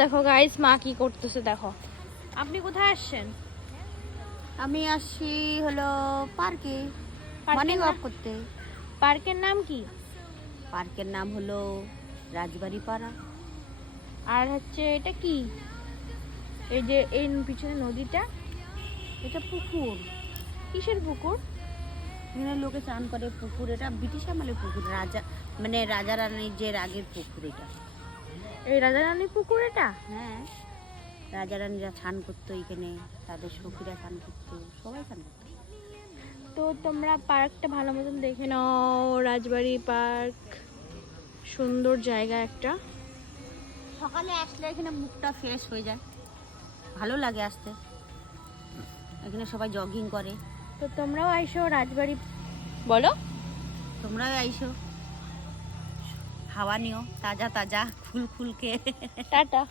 দেখো গাইস মা কি করতেছে দেখো। আপনি কোথায় আসছেন? আমি আসছি হলো পার্কে মর্নিং ওয়াক করতে। পার্কের নাম কি? পার্কের নাম হলো রাজবাড়ি পাড়া। আর হচ্ছে এটা কি? এই যে এই পিছনে নদীটা, এটা পুকুর। কিসের পুকুর? এখানে লোকে চান করে পুকুর। এটা ব্রিটিশ আমলের পুকুর, রাজা রানীর যে আগের পুকুর এটা। এই রাজারানী পুকুর এটা? হ্যাঁ, রাজা রানীরা স্নান করতো এখানে, তাদের সখীরা স্নান করতো, সবাই স্নান করতো। তো তোমরা পার্কটা ভালো মতন দেখে নাও। রাজবাড়ি পার্ক সুন্দর জায়গা একটা। সকালে আসলে এখানে মুখটা ফ্রেশ হয়ে যায়, ভালো লাগে আসতে। এখানে সবাই জগিং করে। তো তোমরাও আইসো রাজবাড়ি। বলো, তোমরাও আইসো, হাওয়া নিও তাজা তাজা ফুল ফুলকে। টাটা।